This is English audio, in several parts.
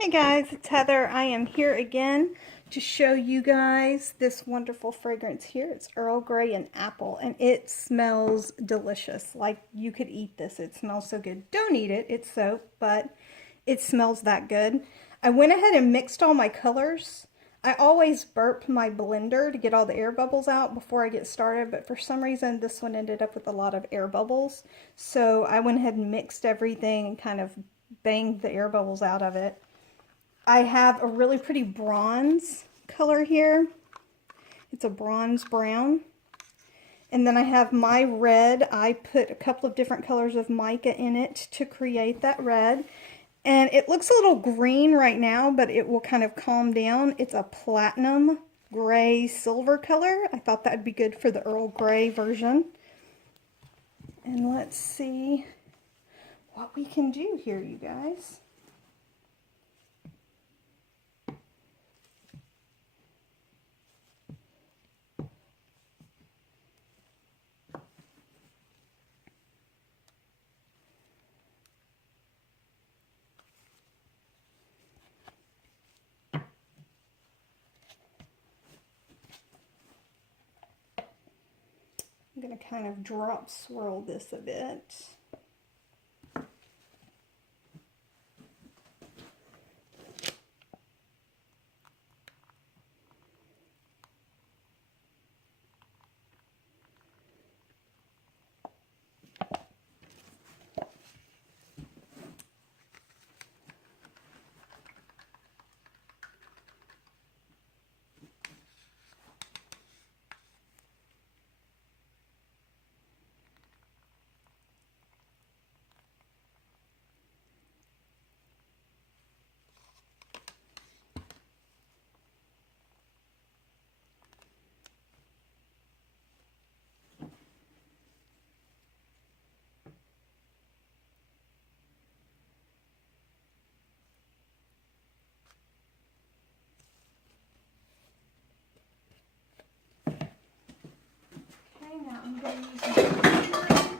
Hey guys, it's Heather. I am here again to show you guys this wonderful fragrance here. It's Earl Grey and Apple, and it smells delicious. Like you could eat this. It smells so good. Don't eat it. It's soap, but it smells that good. I went ahead and mixed all my colors. I always burp my blender to get all the air bubbles out before I get started, but for some reason this one ended up with a lot of air bubbles. So I went ahead and mixed everything and kind of banged the air bubbles out of it. I have a really pretty bronze color here. It's a bronze brown. And then I have my red. I put a couple of different colors of mica in it to create that red. And it looks a little green right now, but it will kind of calm down. It's a platinum gray silver color. I thought that would be good for the Earl Grey version. And let's see what we can do here, you guys. I'm going to kind of drop swirl this a bit. Now I'm going to use my finger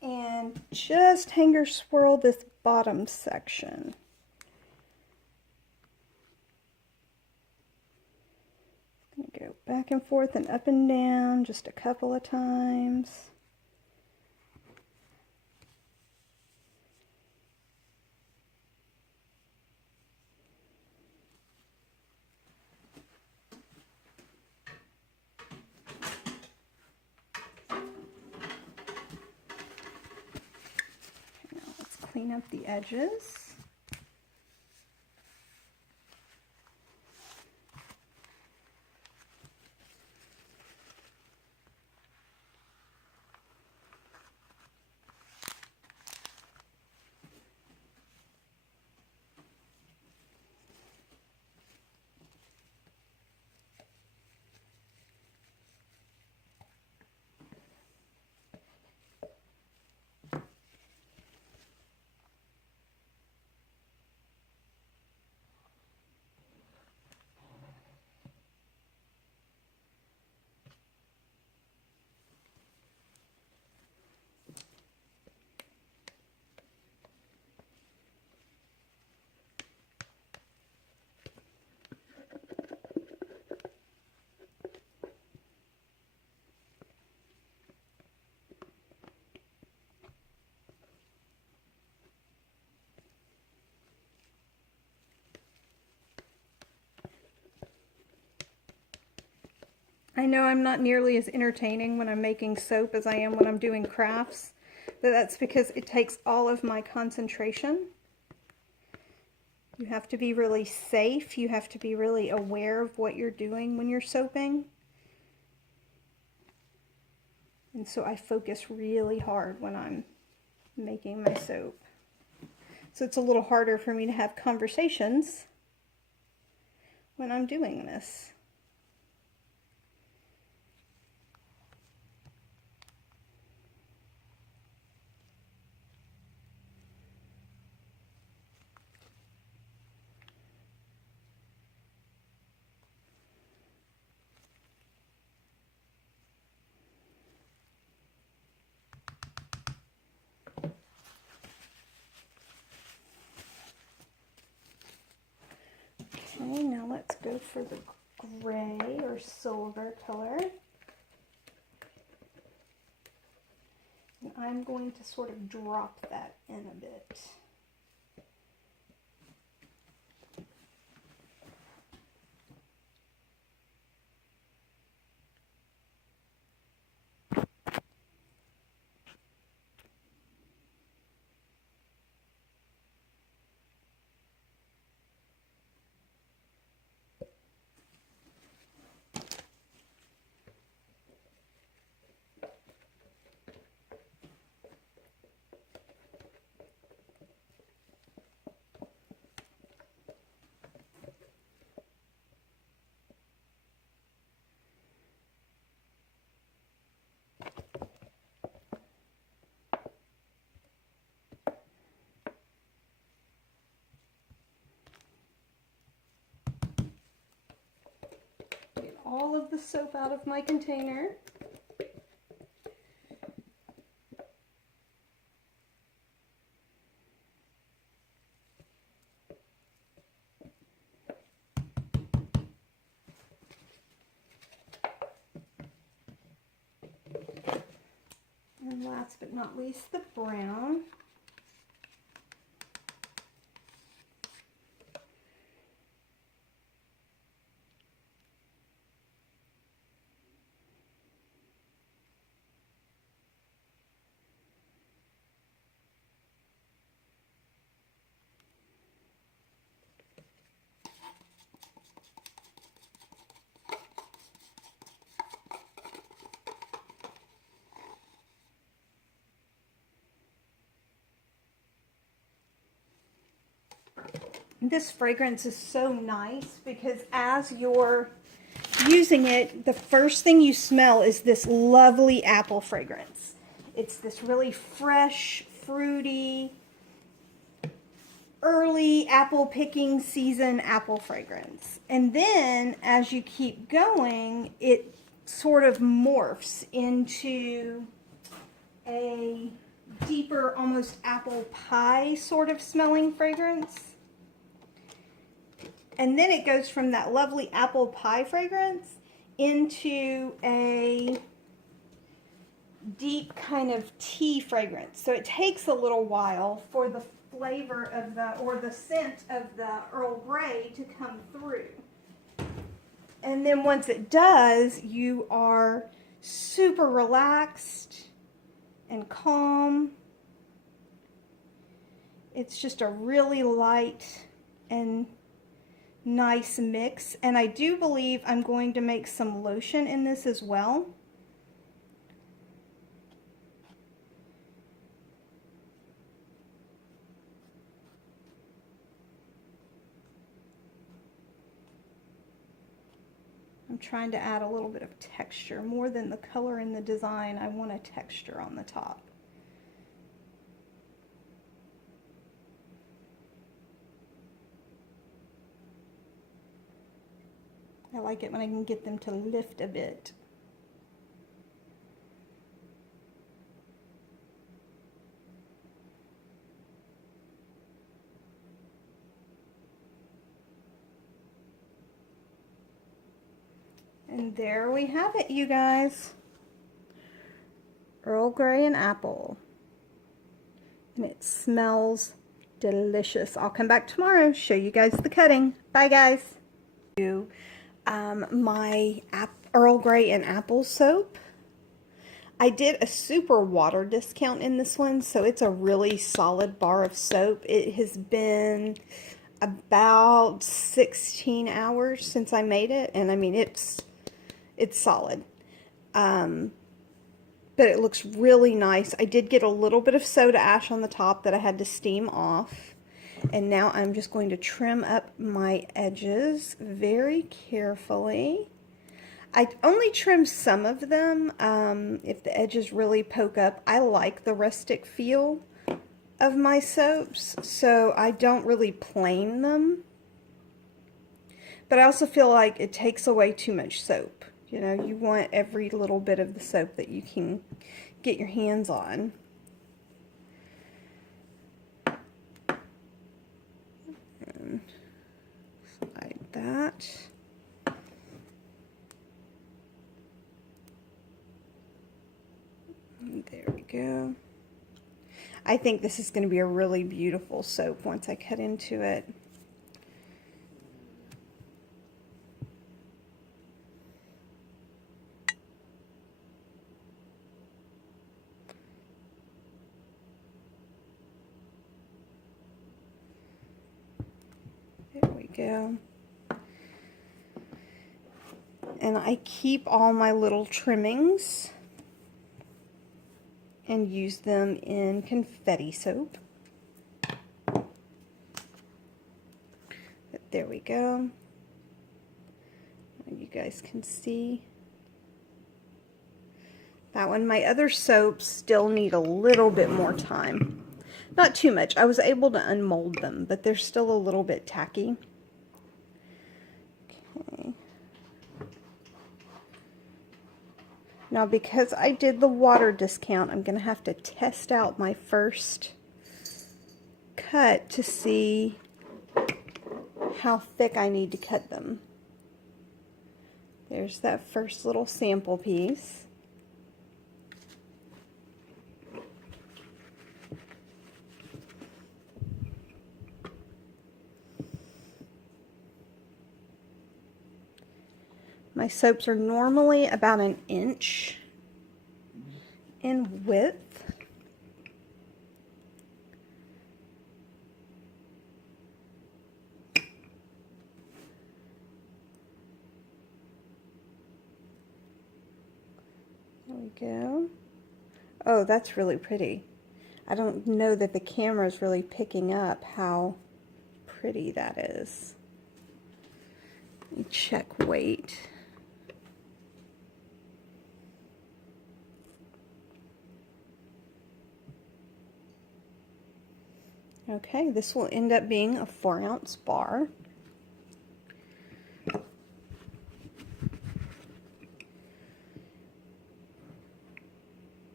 and just hanger swirl this bottom section. I'm going to go back and forth and up and down just a couple of times. Clean up the edges. I know I'm not nearly as entertaining when I'm making soap as I am when I'm doing crafts, but that's because it takes all of my concentration. You have to be really safe. You have to be really aware of what you're doing when you're soaping. And so I focus really hard when I'm making my soap. So it's a little harder for me to have conversations when I'm doing this. go for the gray or silver color. And I'm going to sort of drop that in a bit. Get all of the soap out of my container. And last but not least, the brown. This fragrance is so nice because as you're using it, the first thing you smell is this lovely apple fragrance. It's this really fresh, fruity, early apple picking season apple fragrance. And then as you keep going, it sort of morphs into a deeper, almost apple pie sort of smelling fragrance. And then it goes from that lovely apple pie fragrance into a deep kind of tea fragrance. So it takes a little while for the flavor of the scent of the Earl Grey to come through. And then once it does, you are super relaxed and calm. It's just a really light and nice mix. And I do believe I'm going to make some lotion in this as well. I'm trying to add a little bit of texture. More than the color in the design, I want a texture on the top. I like it when I can get them to lift a bit. And there we have it, you guys. Earl Grey and apple. And it smells delicious. I'll come back tomorrow, show you guys the cutting. Bye, guys. My Earl Grey and apple soap. I did a super water discount in this one, so it's a really solid bar of soap. It has been about 16 hours since I made it, and I mean it's solid. But it looks really nice. I did get a little bit of soda ash on the top that I had to steam off. And now I'm just going to trim up my edges very carefully. I only trim some of them if the edges really poke up. I like the rustic feel of my soaps, so I don't really plane them. But I also feel like it takes away too much soap. You know, you want every little bit of the soap that you can get your hands on. And slide that. go. I think this is going to be a really beautiful soap once I cut into it. There we go. And I keep all my little trimmings and use them in confetti soap. But there we go. You guys can see that one. My other soaps still need a little bit more time. Not too much. I was able to unmold them, but they're still a little bit tacky. Okay. Now, because I did the water discount, I'm going to have to test out my first cut to see how thick I need to cut them. There's that first little sample piece. My soaps are normally about 1 inch in width. There we go. Oh, that's really pretty. I don't know that the camera is really picking up how pretty that is. Let me check weight. Okay, this will end up being a 4-ounce bar.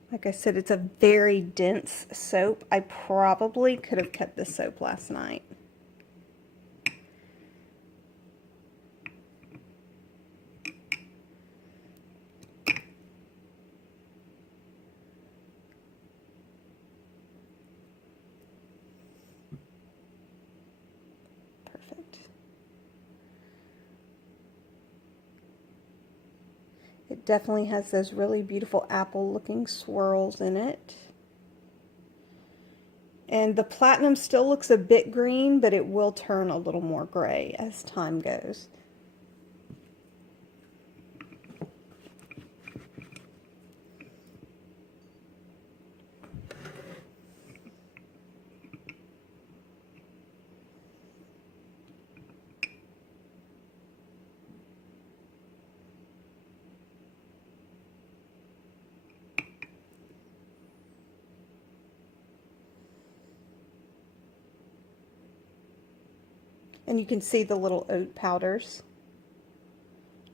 Like I said, it's a very dense soap. I probably could have cut this soap last night. Perfect. It definitely has those really beautiful apple looking swirls in it. And the platinum still looks a bit green, but it will turn a little more gray as time goes. And you can see the little oat powders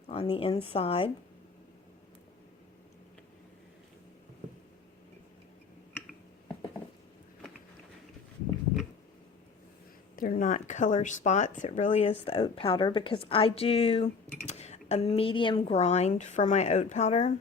on the inside. They're not color spots. It really is the oat powder, because I do a medium grind for my oat powder.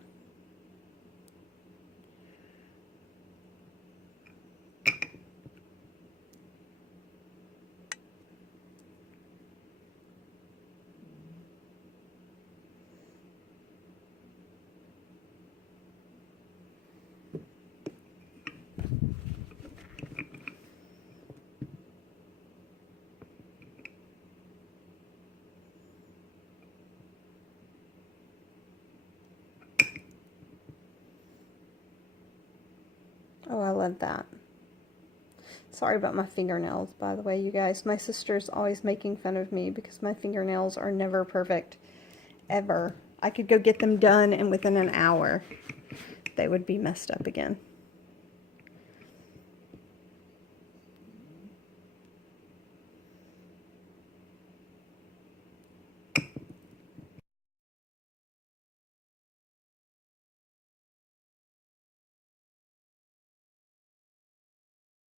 Oh, I love that. Sorry about my fingernails, by the way, you guys. My sister's always making fun of me because my fingernails are never perfect, ever. I could go get them done, and within an hour, they would be messed up again.